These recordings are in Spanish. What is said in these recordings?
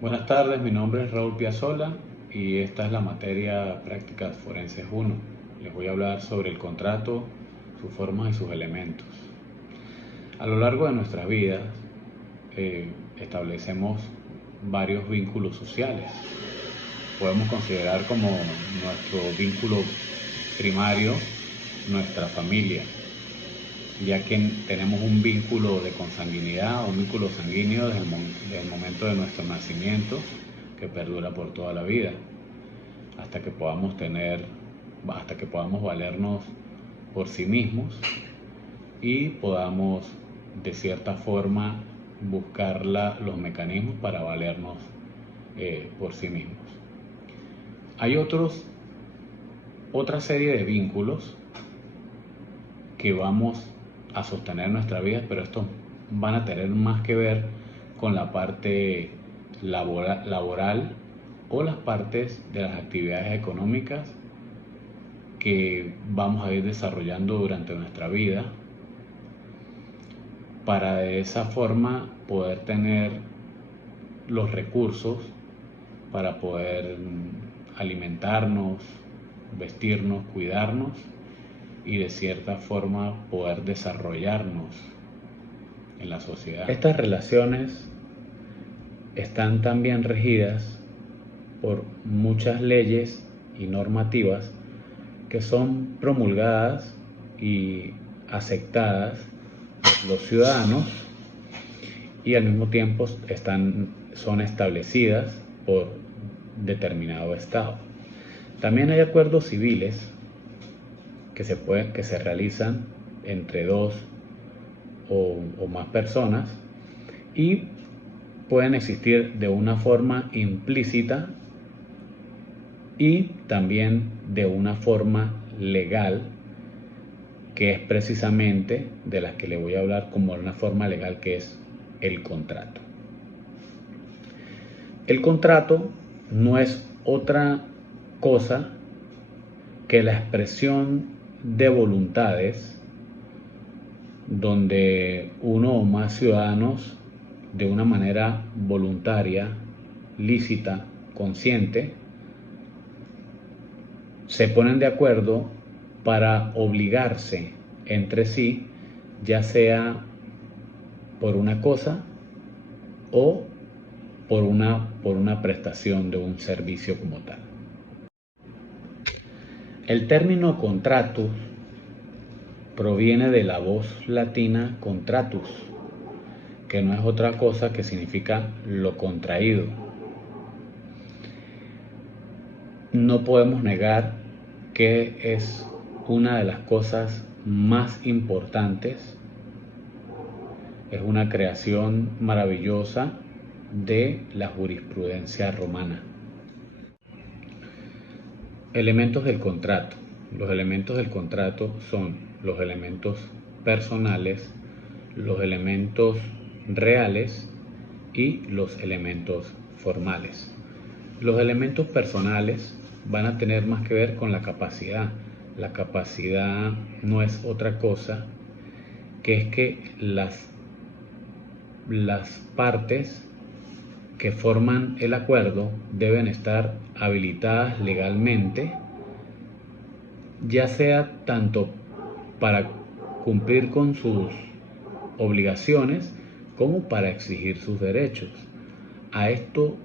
Buenas tardes, mi nombre es Raúl Piazzolla y esta es la materia Prácticas Forenses 1. Les voy a hablar sobre el contrato, sus formas y sus elementos. A lo largo de nuestras vidas establecemos varios vínculos sociales. Podemos considerar como nuestro vínculo primario nuestra familia, ya que tenemos un vínculo de consanguinidad, un vínculo sanguíneo desde el momento de nuestro nacimiento que perdura por toda la vida, hasta que podamos valernos por sí mismos y podamos de cierta forma buscar los mecanismos para valernos por sí mismos. Hay otra serie de vínculos que vamos a sostener nuestra vida, pero estos van a tener más que ver con la parte laboral o las partes de las actividades económicas que vamos a ir desarrollando durante nuestra vida para de esa forma poder tener los recursos para poder alimentarnos, vestirnos, cuidarnos y de cierta forma poder desarrollarnos en la sociedad. Estas relaciones están también regidas por muchas leyes y normativas que son promulgadas y aceptadas por los ciudadanos y al mismo tiempo son establecidas por determinado estado. También hay acuerdos civiles que se realizan entre dos o más personas y pueden existir de una forma implícita y también de una forma legal, que es precisamente de las que le voy a hablar como una forma legal, que es el contrato. El contrato no es otra cosa que la expresión de voluntades donde uno o más ciudadanos de una manera voluntaria, lícita, consciente, se ponen de acuerdo para obligarse entre sí, ya sea por una cosa o por una prestación de un servicio como tal. El término contrato proviene de la voz latina contratus, que no es otra cosa que significa lo contraído. No podemos negar que es una de las cosas más importantes, es una creación maravillosa de la jurisprudencia romana. Elementos del contrato. Los elementos del contrato son los elementos personales, los elementos reales y los elementos formales. Los elementos personales van a tener más que ver con la capacidad. La capacidad no es otra cosa que es que las partes que forman el acuerdo deben estar habilitadas legalmente, ya sea tanto para cumplir con sus obligaciones como para exigir sus derechos. A esto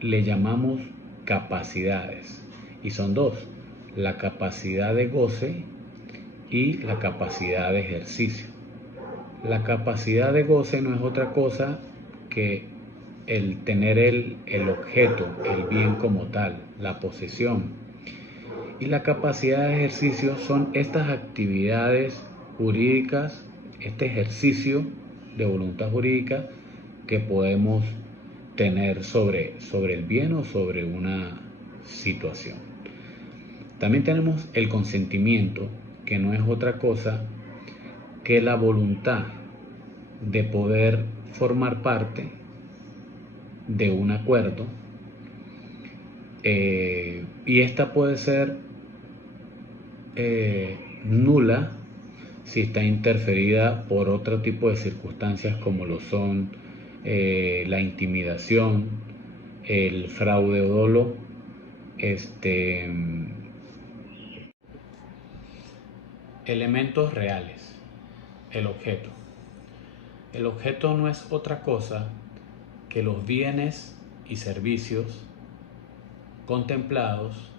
le llamamos capacidades y son dos: la capacidad de goce y la capacidad de ejercicio. La capacidad de goce no es otra cosa que el tener el objeto, el bien como tal, la posesión. Y la capacidad de ejercicio son estas actividades jurídicas, este ejercicio de voluntad jurídica que podemos tener sobre el bien o sobre una situación. También tenemos el consentimiento, que no es otra cosa que la voluntad de poder formar parte de un acuerdo, y esta puede ser nula si está interferida por otro tipo de circunstancias como lo son la intimidación, el fraude o dolo. Elementos reales. El objeto. El objeto no es otra cosa que los bienes y servicios contemplados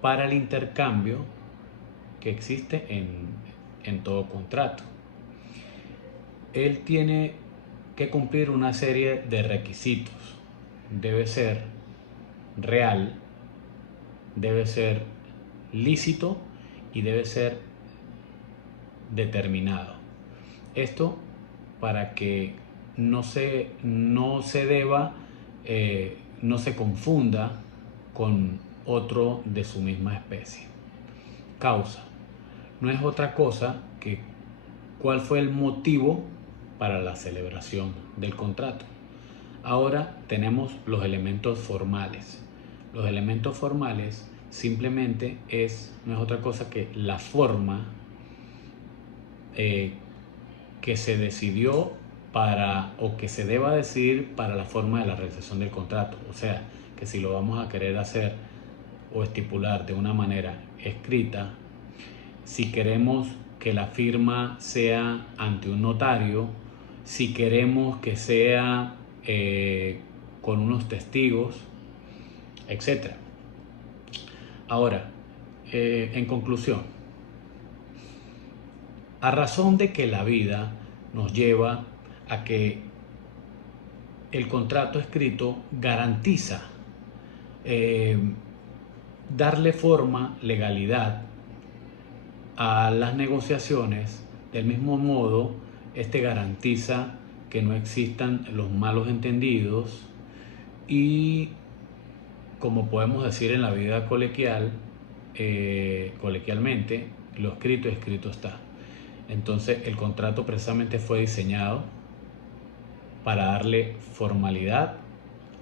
para el intercambio que existe en todo contrato. Él tiene que cumplir una serie de requisitos. Debe ser real, debe ser lícito y debe ser determinado. Esto para que no se deba, no se confunda con otro de su misma especie. Causa. No es otra cosa que cuál fue el motivo para la celebración del contrato. Ahora tenemos los elementos formales. Los elementos formales simplemente no es otra cosa que la forma que se decidió o que se deba decidir para la forma de la realización del contrato. O sea, que si lo vamos a querer hacer o estipular de una manera escrita, si queremos que la firma sea ante un notario, si queremos que sea con unos testigos, etc. Ahora, en conclusión, a razón de que la vida nos lleva a que el contrato escrito garantiza darle forma, legalidad a las negociaciones, del mismo modo, este garantiza que no existan los malos entendidos y, como podemos decir en la vida coloquialmente, lo escrito, escrito está. Entonces, el contrato precisamente fue diseñado para darle formalidad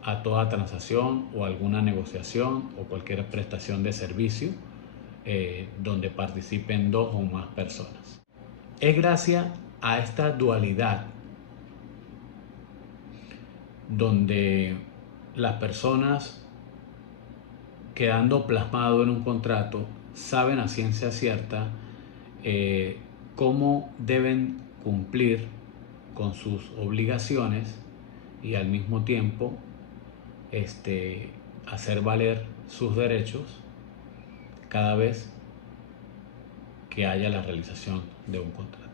a toda transacción o alguna negociación o cualquier prestación de servicio donde participen dos o más personas. Es gracias a esta dualidad donde las personas, quedando plasmado en un contrato, saben a ciencia cierta cómo deben cumplir con sus obligaciones y al mismo tiempo hacer valer sus derechos cada vez que haya la realización de un contrato.